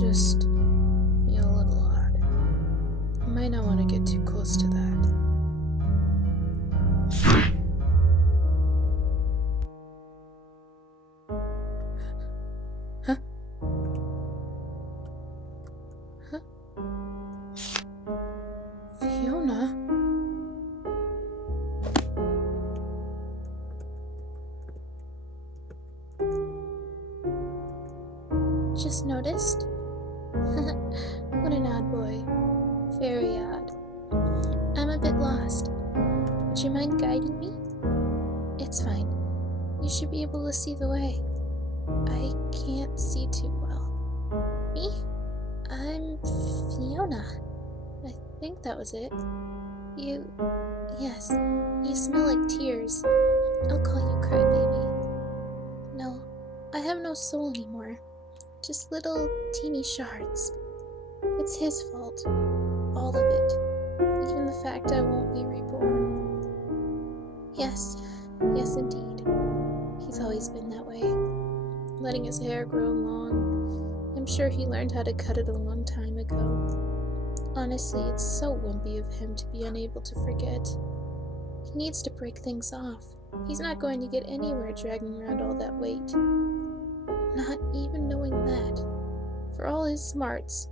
just feel a little odd. I might not want to get too close to that. Huh? Huh? Fiona? Just noticed? What an odd boy. Very odd. I'm a bit lost. Would you mind guiding me? It's fine. You should be able to see the way. I can't see too well. Me? I'm Fiona. I think that was it. Yes, you smell like tears. I'll call you Crybaby. No, I have no soul anymore. Just little teeny shards. It's his fault. All of it. Even the fact I won't be reborn. Yes indeed. He's always been that way. Letting his hair grow long. I'm sure he learned how to cut it a long time ago. Honestly, it's so wimpy of him to be unable to forget. He needs to break things off. He's not going to get anywhere dragging around all that weight. Not even knowing that. For all his smarts,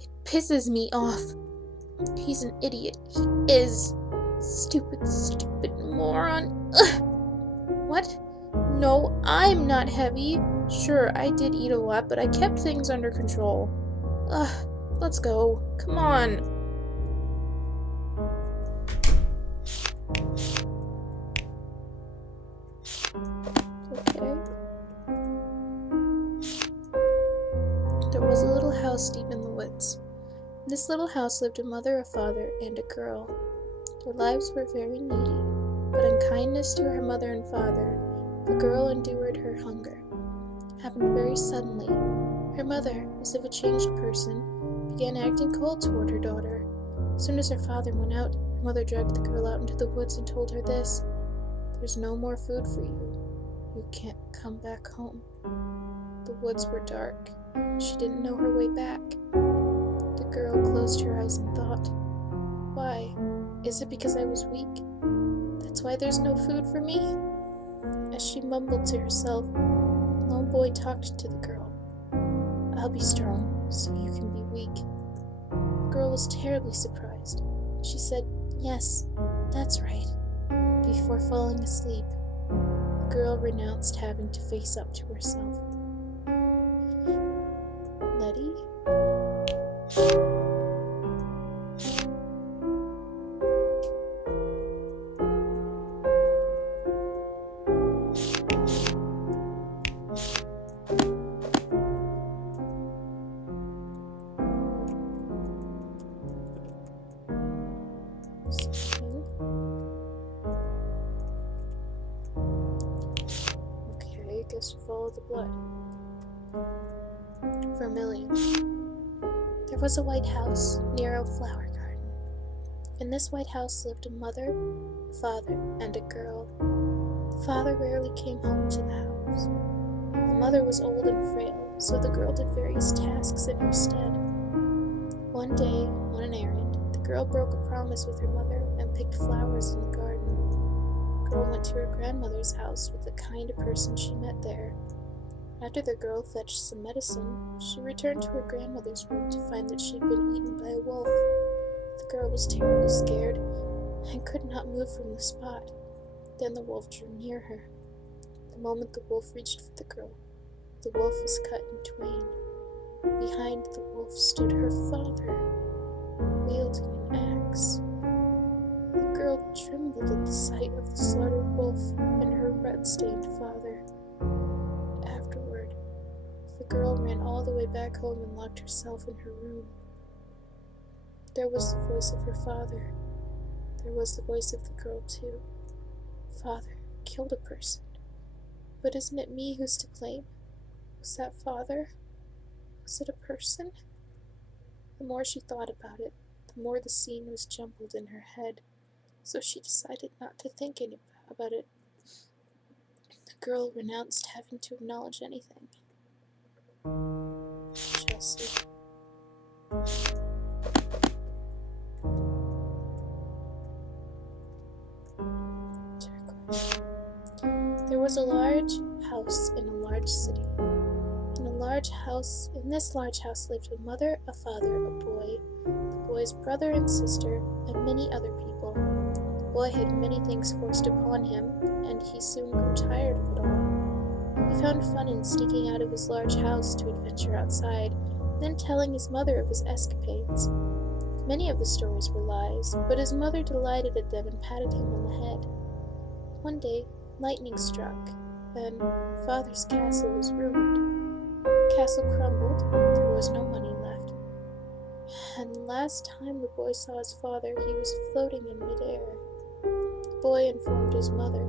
it pisses me off. He's an idiot. He is. Stupid moron. Ugh. What? No, I'm not heavy. Sure, I did eat a lot, but I kept things under control. Ugh, let's go. Come on. Okay. There was a little house deep in the woods. In this little house lived a mother, a father, and a girl. Their lives were very needy, but in kindness to her mother and father, the girl endured her hunger. It happened very suddenly. Her mother, as if a changed person, began acting cold toward her daughter. As soon as her father went out, her mother dragged the girl out into the woods and told her this: "There's no more food for you. You can't come back home." The woods were dark. She didn't know her way back. The girl closed her eyes and thought, "Why? Is it because I was weak? That's why there's no food for me?" As she mumbled to herself, a lone boy talked to the girl. "I'll be strong, so you can be weak." The girl was terribly surprised. She said, "Yes, that's right," before falling asleep. The girl renounced having to face up to herself. Letty? Okay, I guess we'll follow the blood. Vermilion. There was a white house near a flower garden. In this white house lived a mother, a father, and a girl. The father rarely came home to the house. The mother was old and frail, so the girl did various tasks in her stead. One day, on an errand, the girl broke a promise with her mother and picked flowers in the garden. The girl went to her grandmother's house with the kind person she met there. After the girl fetched some medicine, she returned to her grandmother's room to find that she had been eaten by a wolf. The girl was terribly scared and could not move from the spot. Then the wolf drew near her. The moment the wolf reached for the girl, the wolf was cut in twain. Behind the wolf stood her father, wielding an axe. The girl trembled at the sight of the slaughtered wolf and her red-stained father. Afterward, the girl ran all the way back home and locked herself in her room. There was the voice of her father. There was the voice of the girl, too. Father killed a person. But isn't it me who's to blame? Was that father? Was it a person? The more she thought about it, the more the scene was jumbled in her head, so she decided not to think any about it. The girl renounced having to acknowledge anything. Just see. Turquoise. There was a large house in a large city. In this large house lived a mother, a father, a boy, the boy's brother and sister, and many other people. The boy had many things forced upon him, and he soon grew tired of it all. He found fun in sneaking out of his large house to adventure outside, then telling his mother of his escapades. Many of the stories were lies, but his mother delighted at them and patted him on the head. One day, lightning struck, and father's castle was ruined. The castle crumbled, there was no money left. And the last time the boy saw his father, he was floating in midair. The boy informed his mother,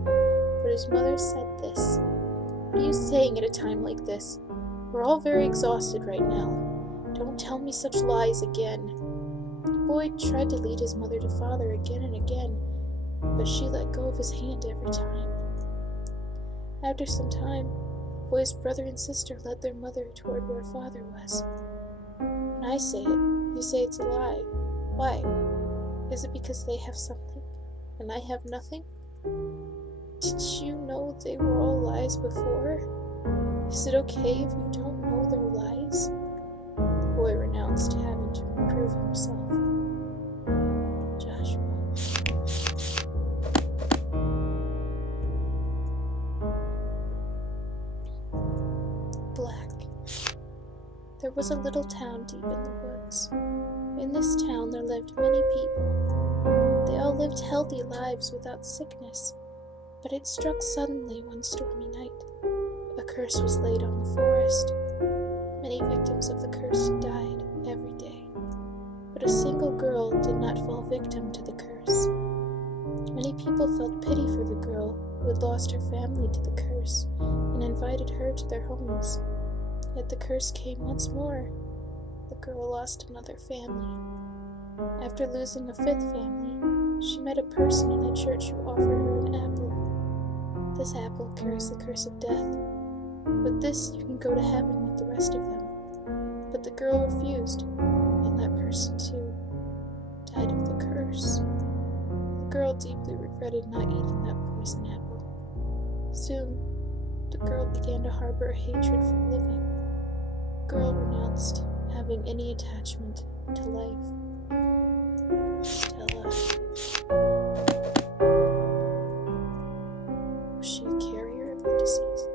but his mother said this: "What are you saying at a time like this? We're all very exhausted right now. Don't tell me such lies again." The boy tried to lead his mother to father again and again, but she let go of his hand every time. After some time, the boy's brother and sister led their mother toward where father was. "When I say it, you say it's a lie. Why? Is it because they have something, and I have nothing? Did you know they were all lies before? Is it okay if you don't know they're lies?" The boy renounced having to prove himself. Joshua. Black. There was a little town deep in the woods. In this town there lived many people. They all lived healthy lives without sickness, but it struck suddenly one stormy night. A curse was laid on the forest. Many victims of the curse died every day, but a single girl did not fall victim to the curse. Many people felt pity for the girl who had lost her family to the curse and invited her to their homes. Yet the curse came once more. The girl lost another family. After losing a fifth family, she met a person in a church who offered her an apple. This apple carries the curse of death. With this, you can go to heaven with the rest of them. But the girl refused, and that person too died of the curse. The girl deeply regretted not eating that poison apple. Soon, the girl began to harbor a hatred for living. The girl renounced having any attachment to life. Stella. Was she a carrier of the disease?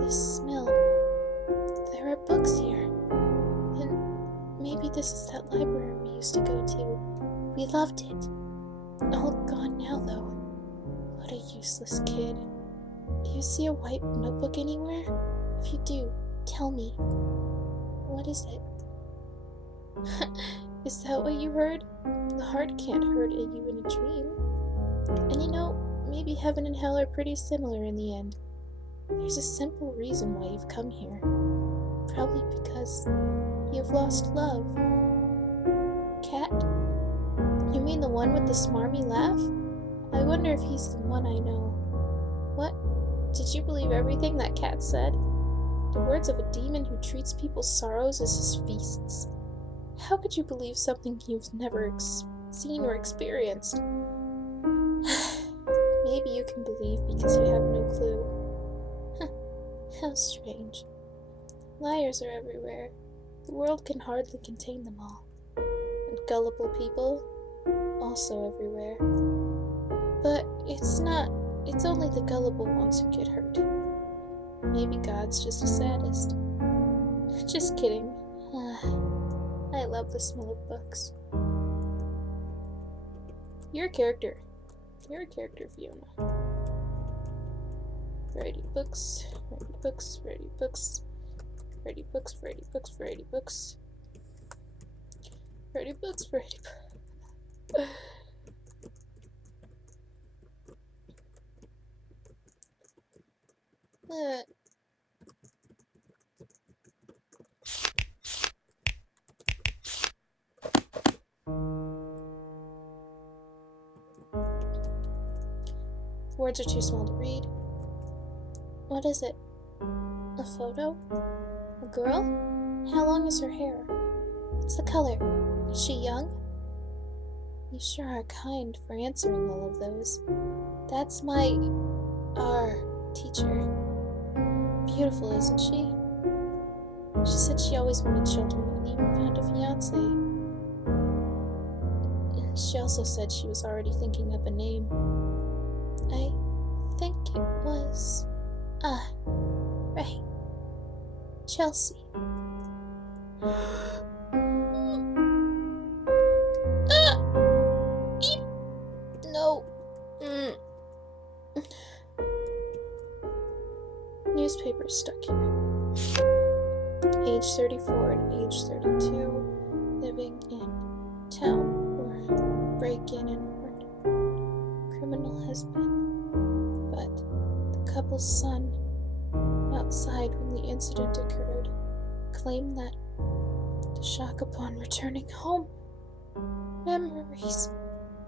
This smell. There are books here. And maybe this is that library we used to go to. We loved it. All gone now, though. What a useless kid. Do you see a white notebook anywhere? If you do, tell me. What is it? Is that what you heard? The heart can't hurt you in a dream. And you know, maybe heaven and hell are pretty similar in the end. There's a simple reason why you've come here. Probably because you've lost love. Cat? You mean the one with the smarmy laugh? I wonder if he's the one I know. What? Did you believe everything that cat said? The words of a demon who treats people's sorrows as his feasts? How could you believe something you've never seen or experienced? Maybe you can believe because you have no clue. How strange. Liars are everywhere. The world can hardly contain them all. And gullible people, also everywhere. But it's only the gullible ones who get hurt. Maybe God's just a sadist. Just kidding. I love the smell of books. You're a character, Fiona. Variety books, variety books, variety books, variety books, variety books, variety books. Variety books, variety books. Words are too small to read. What is it? A photo? A girl? How long is her hair? What's the color? Is she young? You sure are kind for answering all of those. That's my... our teacher. Beautiful, isn't she? She said she always wanted children and even found a fiancé. She also said she was already thinking of a name. I think it was... right. Chelsea. No. Newspapers stuck here. Age 34 and age 32, living in town where break-in and murder criminal has been. But the couple's son, outside when the incident occurred, claimed that the shock upon returning home, memories.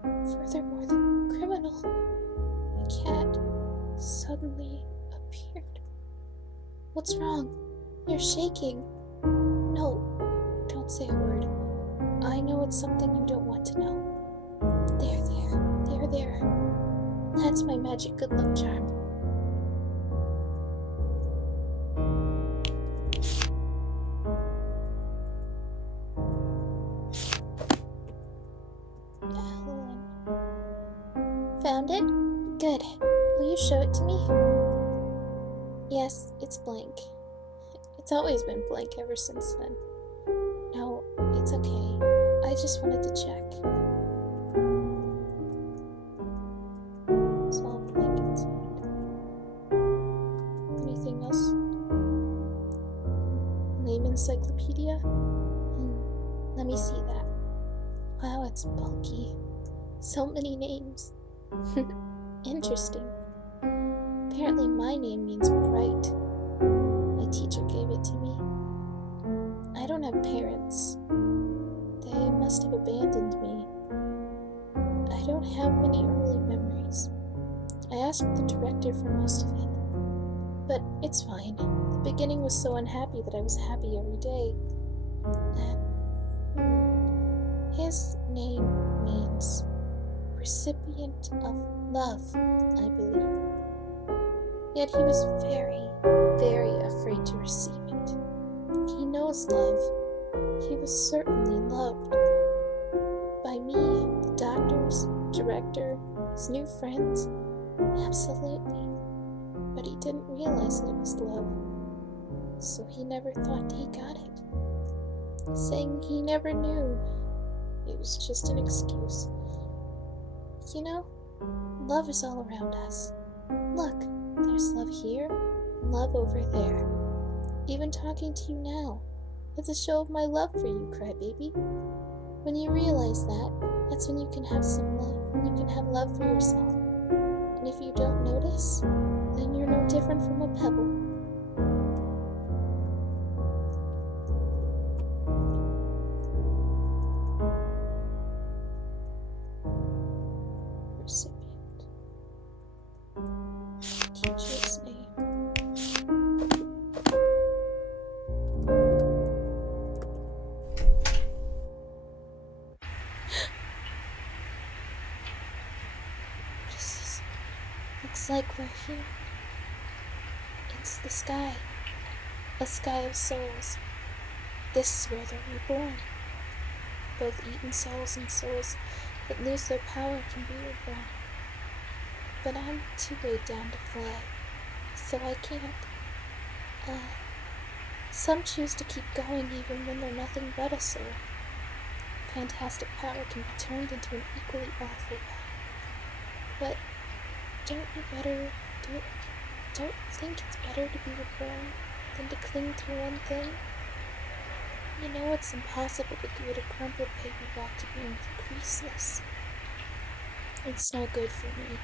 Furthermore, the criminal, the cat, suddenly appeared. What's wrong? You're shaking. No, don't say a word. I know it's something you don't want to know. There. That's my magic good luck charm. Ellen. Found it? Good. Will you show it to me? Yes, it's blank. It's always been blank ever since then. No, it's okay. I just wanted to check. It's all blank inside. Anything else? Name encyclopedia? Let me see that. Wow, it's bulky. So many names. Interesting. Apparently my name means bright. My teacher gave it to me. I don't have parents. They must have abandoned me. I don't have many early memories. I asked the director for most of it. But it's fine. The beginning was so unhappy that I was happy every day. His name means recipient of love, I believe. Yet he was very, very afraid to receive it. He knows love. He was certainly loved. By me, the doctors, director, his new friends. Absolutely. But he didn't realize that it was love. So he never thought he got it. Saying he never knew. It was just an excuse. You know, love is all around us. Look, there's love here, love over there. Even talking to you now. It's a show of my love for you, crybaby. When you realize that, that's when you can have some love, when you can have love for yourself. And if you don't notice, then you're no different from a pebble. Recipient. Teacher's name. Looks like we're here. It's the sky. A sky of souls. This is where they're reborn. Both eaten souls and souls that lose their power can be reborn. But I'm too weighed down to fly, so I can't. Some choose to keep going even when they're nothing but a soul. Fantastic power can be turned into an equally awful power. But don't think it's better to be reborn than to cling to one thing? You know it's impossible to give it a crumpled paperback to being creaseless. It's no good for me.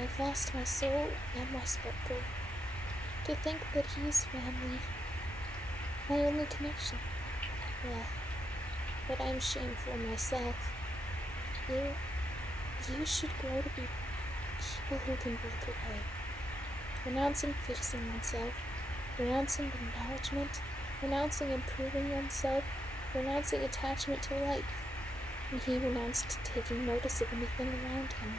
I've lost my soul and my sparkle. To think that he's family, my only connection. Well, but I'm shameful myself. You should grow to be people who can break away. Renouncing fixing oneself, renouncing acknowledgement, renouncing improving oneself, renouncing attachment to life, and he renounced taking notice of anything around him.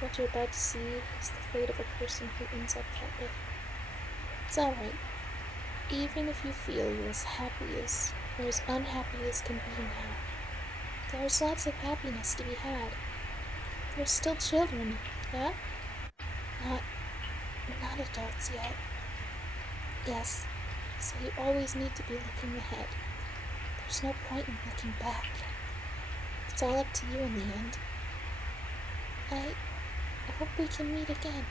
What you're about to see is the fate of a person who ends up that way. It's alright. Even if you feel you're as happy as, or as unhappy as can be now, there's lots of happiness to be had. You're still children, yeah? Not adults yet. Yes, so you always need to be looking ahead. There's no point in looking back. It's all up to you in the end. I hope we can meet again.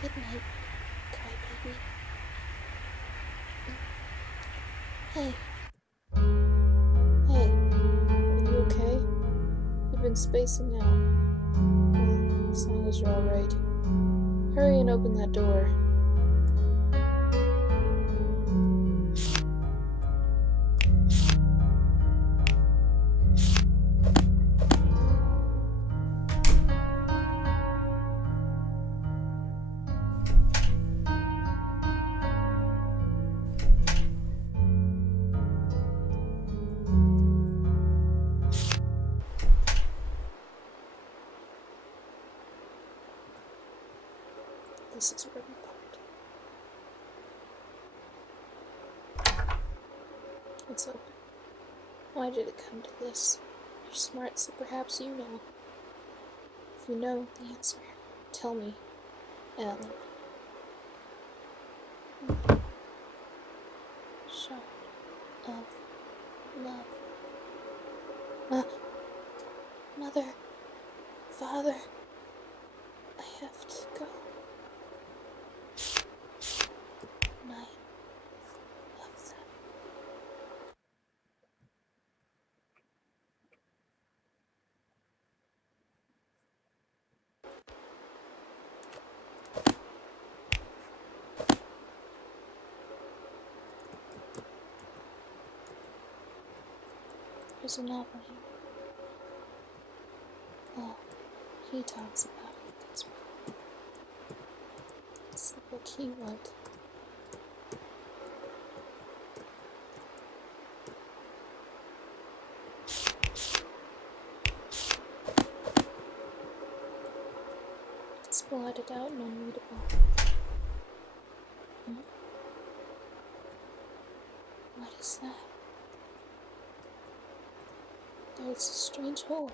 Good night, crybaby. Hey. Hey, are you okay? You've been spacing out. Well, as long as you're alright. Hurry and open that door. This is where we part. It's open. Why did it come to this? You're smart, so perhaps you know. If you know the answer, tell me, Ellen. Shot of love. Mother, Father, I have to go. 9 of them. There's a novel here. Oh, he talks about it as well. It's the book he wrote. It's blotted out and unreadable. What is that? There's a strange hole.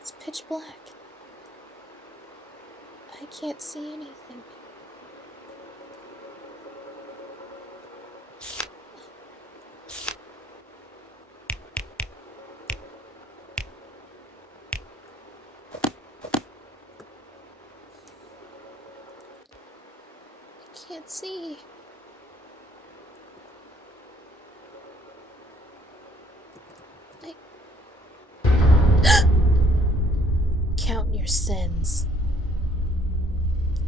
It's pitch black. I can't see anything. I can't see. Count your sins.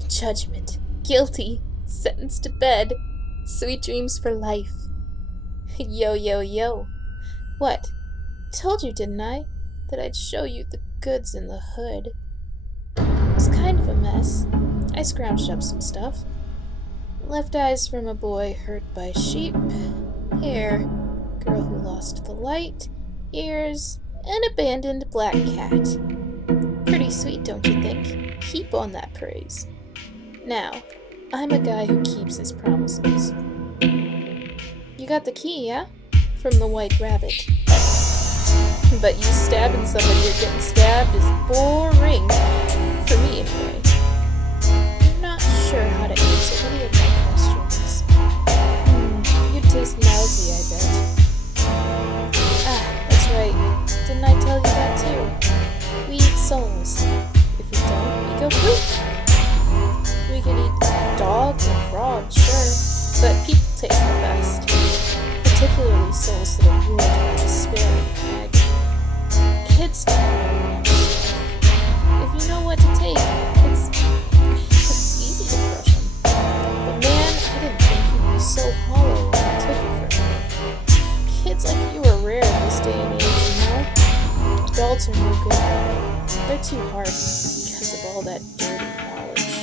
Judgment. Guilty. Sentenced to bed. Sweet dreams for life. Yo, yo, yo. What? Told you, didn't I? That I'd show you the goods in the hood. It was kind of a mess. I scrounged up some stuff. Left eyes from a boy hurt by sheep. Hair. Girl who lost the light. Ears. An abandoned black cat. Pretty sweet, don't you think? Heap on that praise. Now, I'm a guy who keeps his promises. You got the key, yeah? From the White Rabbit. But you stabbing somebody or getting stabbed is boring. For me, anyway. I'm not sure how to answer any of my questions. You'd taste lousy, I bet. Ah, that's right. Didn't I tell you that too? We eat souls. If we don't, we go poop. We could eat dogs or frogs, sure, but people taste the best. Particularly souls that are ruined by despair and agony. Kids don't know much. Kids like you are rare in this day and age, you know? Adults are no good. They're too hard because of all that dirty knowledge.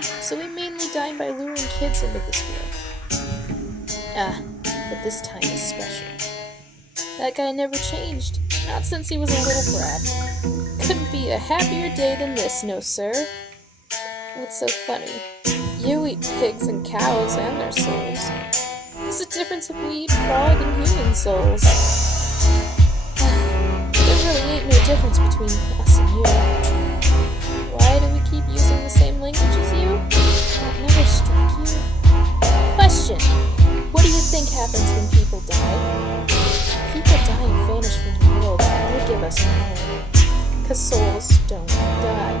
So we mainly dine by luring kids into this world. But this time is special. That guy never changed. Not since he was a little brat. Couldn't be a happier day than this, no sir. What's so funny? You eat pigs and cows and their souls. What's the difference if we eat frog and human souls? There really ain't no difference between us and you. Why do we keep using the same language as you? That never struck you? Question. What do you think happens when people die? People die and vanish from the world, and they give us more. 'Cause souls don't die.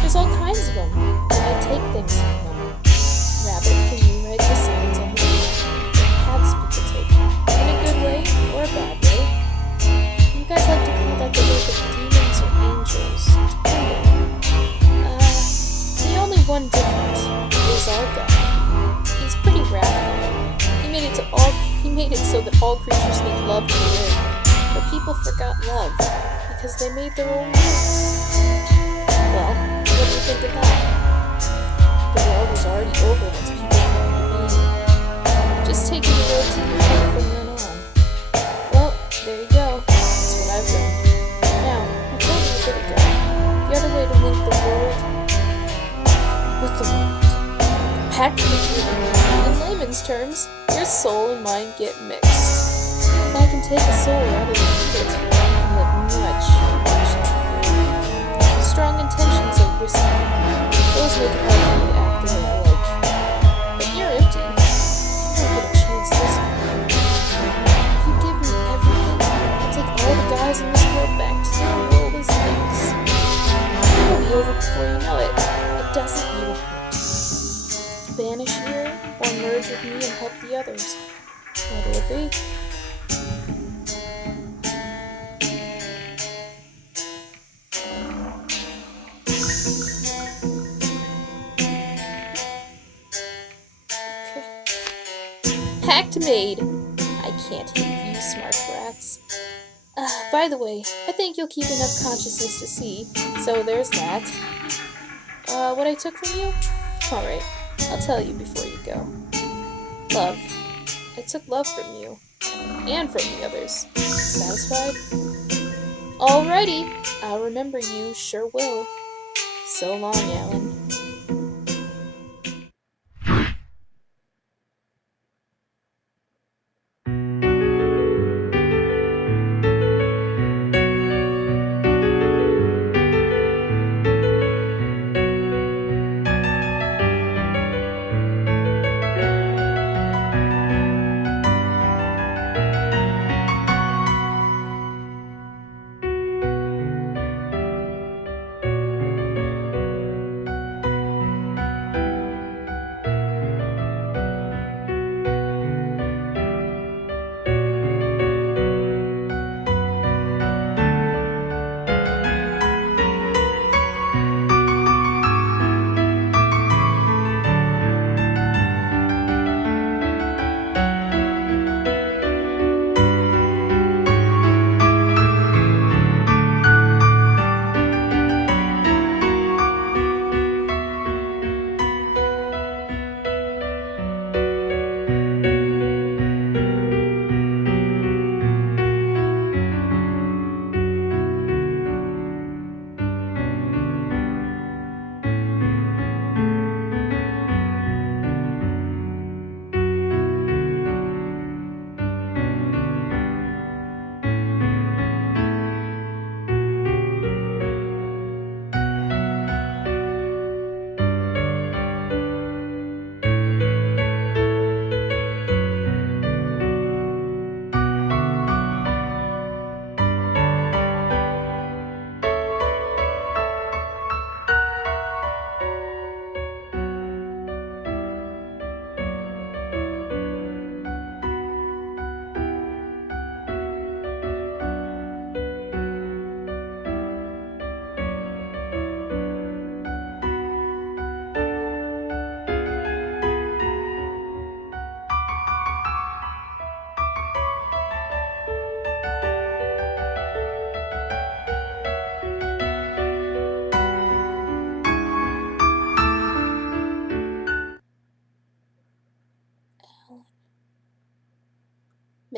There's all kinds of them, and I take things from them. Rabbit, can you write the signs on the wall? Paths people take, in a good way or a bad way. You guys like to call that the work of demons or angels, depending. The only one different is our God. He's pretty wrathful. He made it so that all creatures need love to live. But people forgot love because they made their own rules. Well, what do you think of that? The world was already over once people came into being. Just taking the road to the end from then on. Well, there you go. That's what I've learned. Now, I told you a bit ago, the other way to link the world with the world. Pact between them. In layman's terms, your soul and mind get mixed. If I can take a soul rather than eat it, I can live much, much longer. Strong intentions are risky. Those make it hard for me to act the way I like. But you're empty. You don't get a chance this time. If you give me everything, I'll take all the guys in this world back to their world as things. It'll be over before you know it. It doesn't even hurt. Vanish here, or merge with me and help the others. What'll it be? Okay. Pact made! I can't hate you, smart brats. By the way, I think you'll keep enough consciousness to see, so there's that. What I took from you? Alright. I'll tell you before you go. Love. I took love from you. And from the others. Satisfied? Alrighty. I'll remember you, sure will. So long, Alan.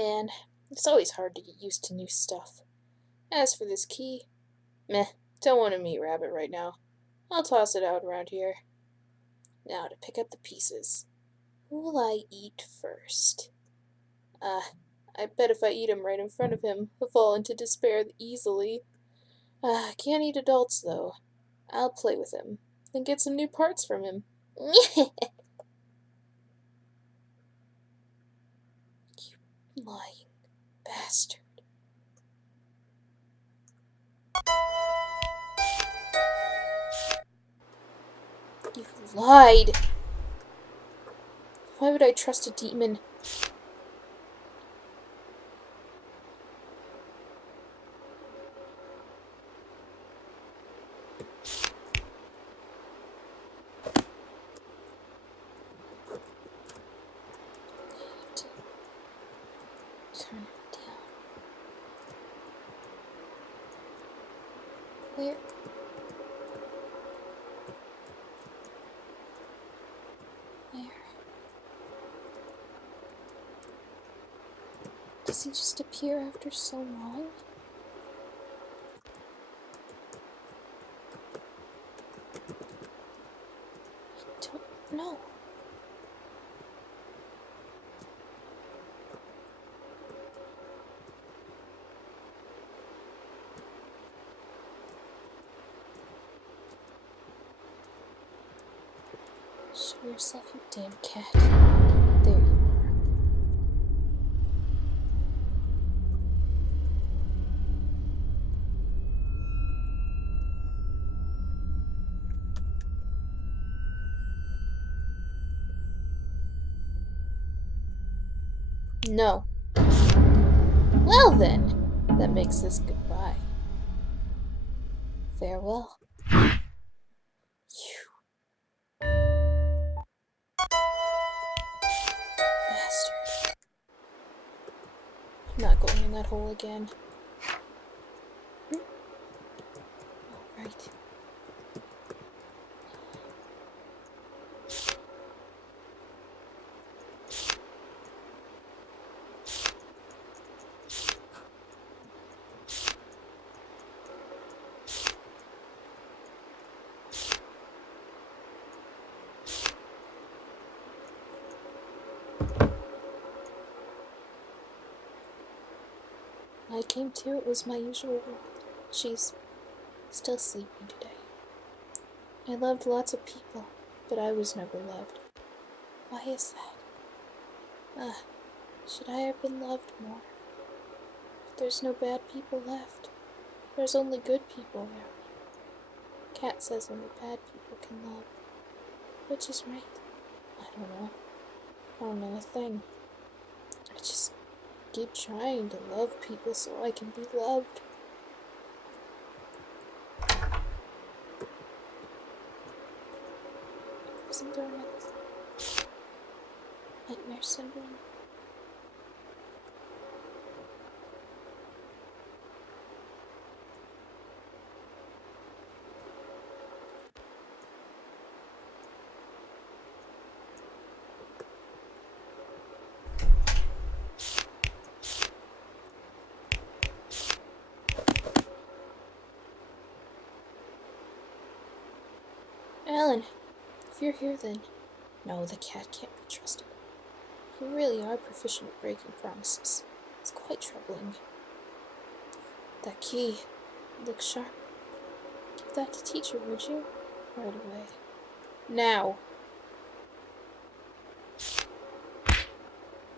Man, it's always hard to get used to new stuff. As for this key, meh, don't want to meet Rabbit right now. I'll toss it out around here. Now to pick up the pieces. Who will I eat first? I bet if I eat him right in front of him, he'll fall into despair easily. Can't eat adults, though. I'll play with him, then get some new parts from him. You lying bastard. You've lied. Why would I trust a demon? Turn it down. Where? Does he just appear after so long? I don't know. Show yourself, you damn cat. There you are. No. Well then, that makes this goodbye. Farewell. Bastard. I'm not going in that hole again. Alright. When I came to, it was my usual world. She's still sleeping today. I loved lots of people, but I was never loved. Why is that? Should I have been loved more? There's no bad people left. There's only good people around me. Cat says only bad people can love. Which is right? I don't know. I don't know a thing. I just keep trying to love people so I can be loved. Isn't there nightmare syndrome? Alan, if you're here then... No, the cat can't be trusted. You really are proficient at breaking promises. It's quite troubling. That key looks sharp. Give that to teacher, would you? Right away. Now.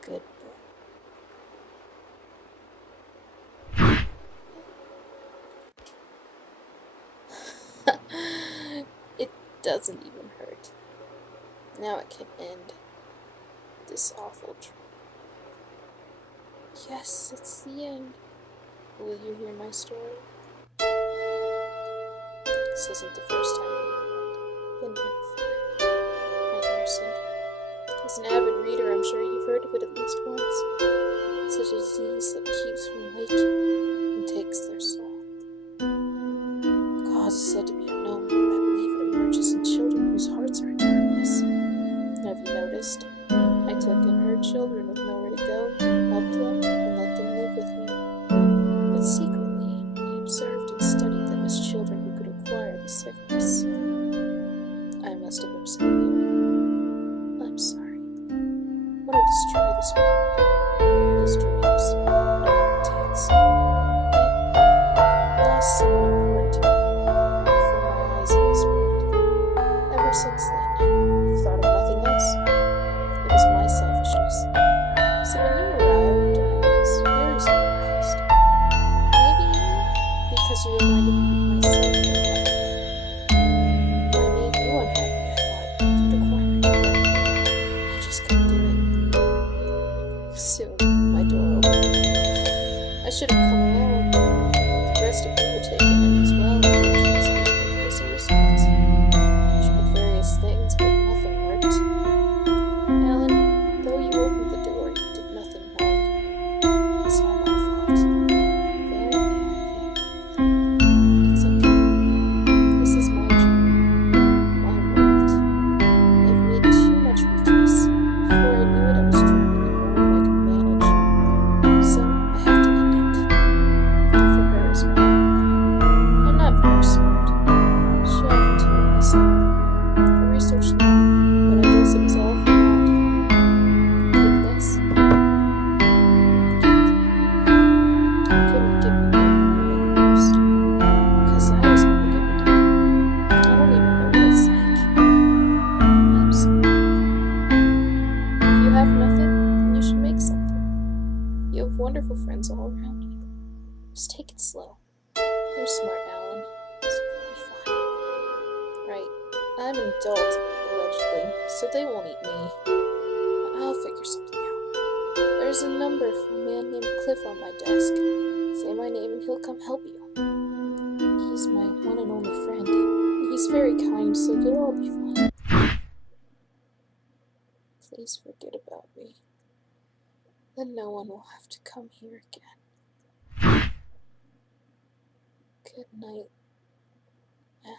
Good boy. It doesn't even hurt. Now it can end this awful dream. Yes, it's the end. Will you hear my story? This isn't the first time you've been here before. Nightmare syndrome. As an avid reader, I'm sure you've heard of it at least once. It's a disease that keeps from waking and takes their soul. The cause is said to be unknown, but I believe it emerges in children whose hearts are in darkness. Have you noticed? I took in her children with nowhere to go, helped them, should have come alone, but the rest of you were taken in as well, with as a result. Tried various things, but nothing worked. Alan, though you opened the door, you did nothing wrong. It's all my fault. There. It's okay. This is my dream, my world. I've made too much weakness. Before I knew it, I was trapping in more than I could manage. So I have to end it. For her as well. I'm not very smart. She often told me so. I researched law, but I guess it was all for naught. Take this. I couldn't give you away for winning the most, because I was never good at it. I don't even know what it's like. I'm sorry. If you have nothing, then you should make something. You have wonderful friends all around you. Just take it slow. You're smart, Alan, so you'll be fine. Right, I'm an adult, allegedly, so they won't eat me. I'll figure something out. There's a number for a man named Cliff on my desk. Say my name and he'll come help you. He's my one and only friend. He's very kind, so you'll all be fine. Please forget about me. Then no one will have to come here again. Good night, Alan.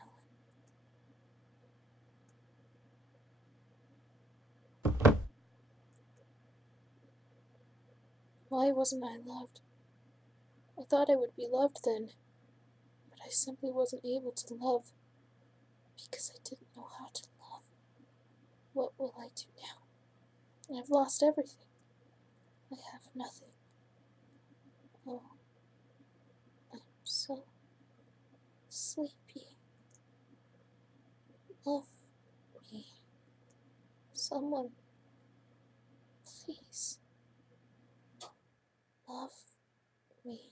Why wasn't I loved? I thought I would be loved then, but I simply wasn't able to love because I didn't know how to love. What will I do now? I've lost everything. I have nothing. Oh, I'm so sleepy. Love me. Someone, please. Love me.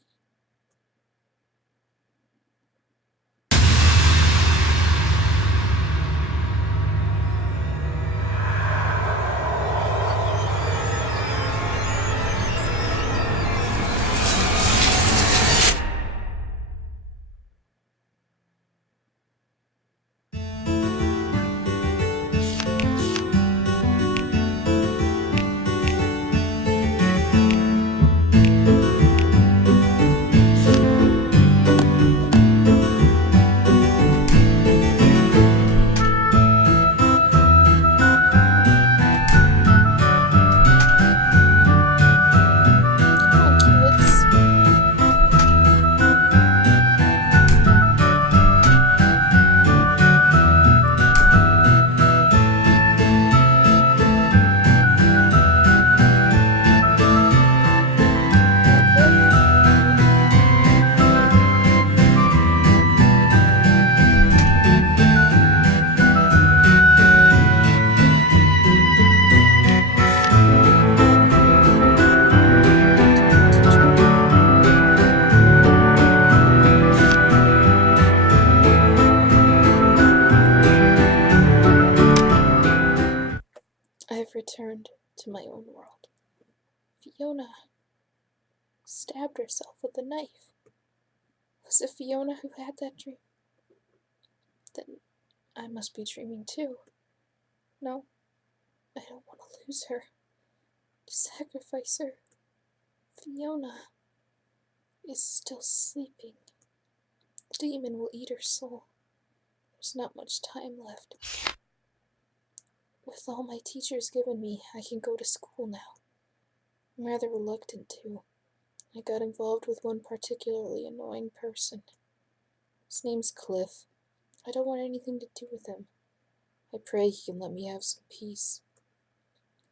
I've returned to my own world. Fiona stabbed herself with a knife. Was it Fiona who had that dream? Then I must be dreaming too. No, I don't want to lose her, to sacrifice her. Fiona is still sleeping. The demon will eat her soul. There's not much time left. With all my teachers given me, I can go to school now. I'm rather reluctant to. I got involved with one particularly annoying person. His name's Cliff. I don't want anything to do with him. I pray he can let me have some peace.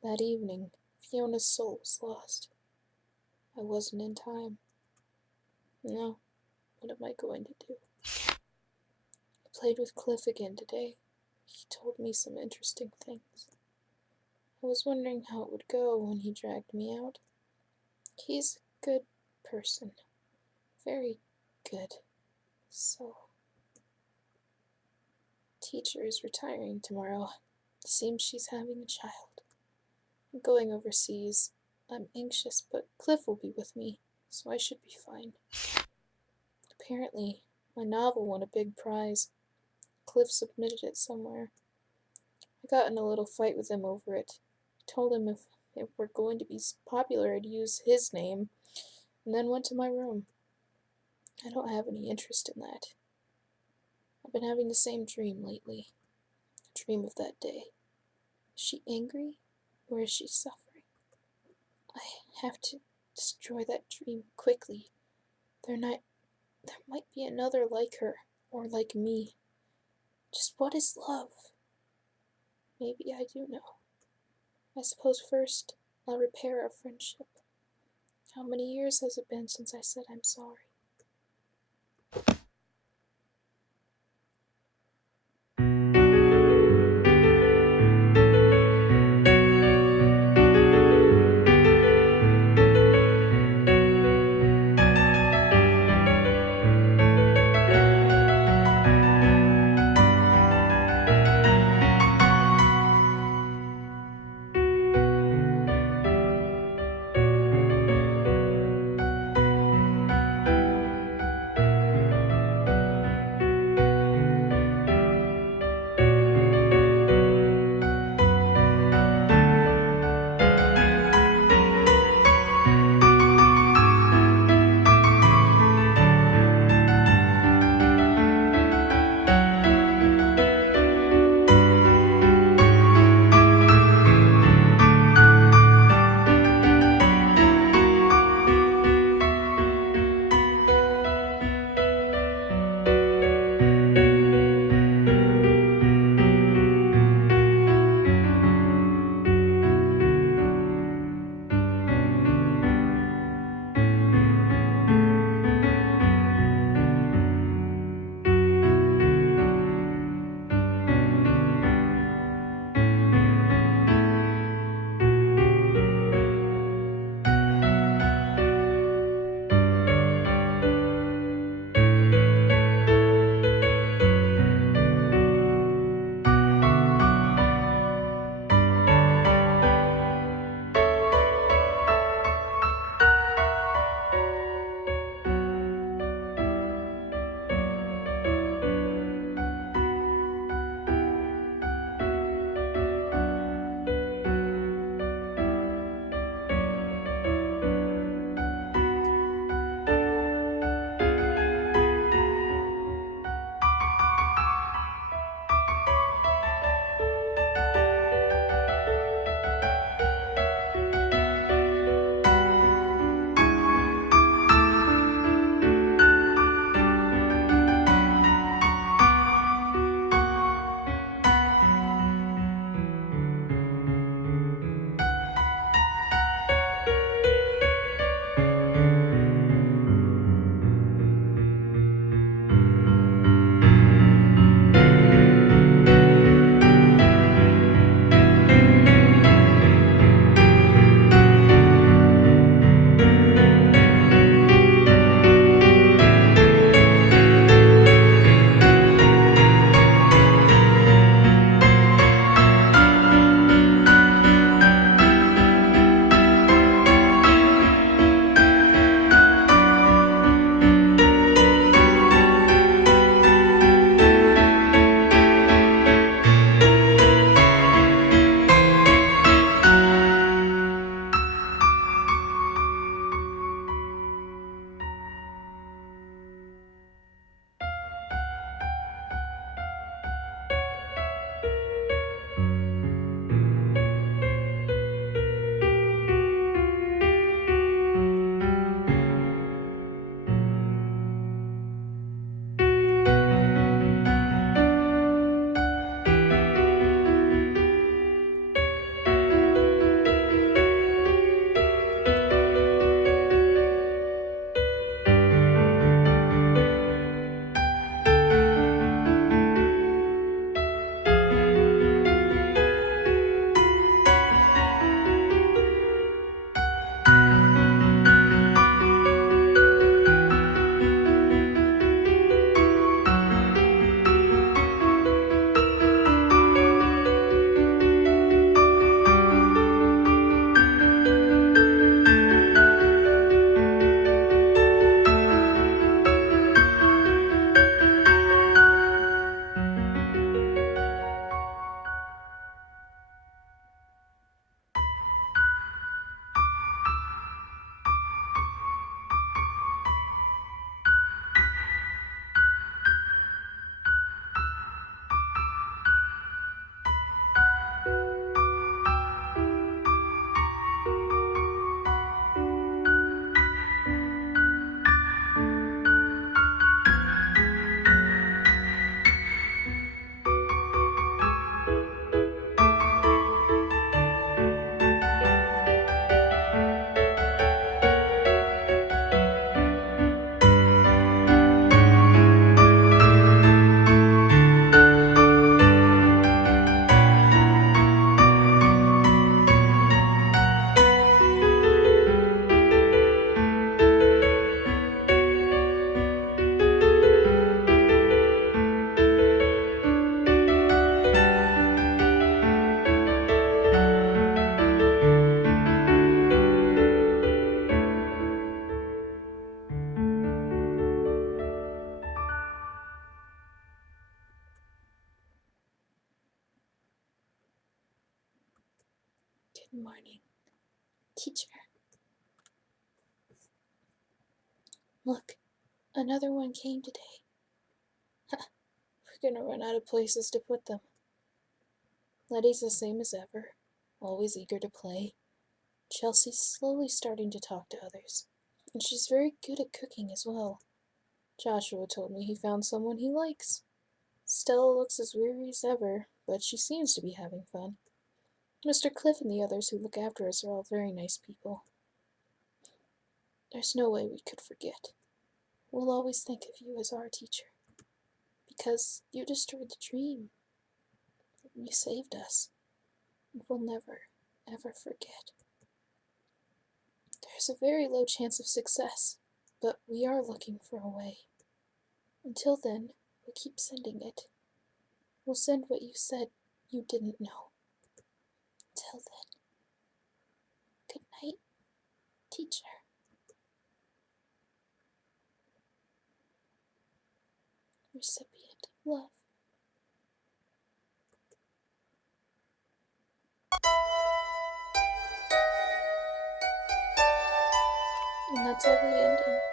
That evening, Fiona's soul was lost. I wasn't in time. Now, what am I going to do? I played with Cliff again today. He told me some interesting things. I was wondering how it would go when he dragged me out. He's a good person. Very good. So, teacher is retiring tomorrow. It seems she's having a child. I'm going overseas. I'm anxious, but Cliff will be with me. so I should be fine. Apparently, my novel won a big prize. Cliff submitted it somewhere. I got in a little fight with him over it. I told him if it were going to be popular, I'd use his name, and then went to my room. I don't have any interest in that. I've been having the same dream lately. A dream of that day. Is she angry, or is she suffering? I have to destroy that dream quickly. There might be another like her, or like me. Just what is love? Maybe I do know. I suppose first I'll repair our friendship. How many years has it been since I said I'm sorry? Good morning, teacher. Look, another one came today. We're gonna run out of places to put them. Letty's the same as ever, always eager to play. Chelsea's slowly starting to talk to others, and she's very good at cooking as well. Joshua told me he found someone he likes. Stella looks as weary as ever, but she seems to be having fun. Mr. Cliff and the others who look after us are all very nice people. There's no way we could forget. We'll always think of you as our teacher, because you destroyed the dream. You saved us. We'll never, ever forget. There's a very low chance of success, but we are looking for a way. Until then, we'll keep sending it. We'll send what you said you didn't know. Until then, good night, teacher. Recipient of love. And that's every ending.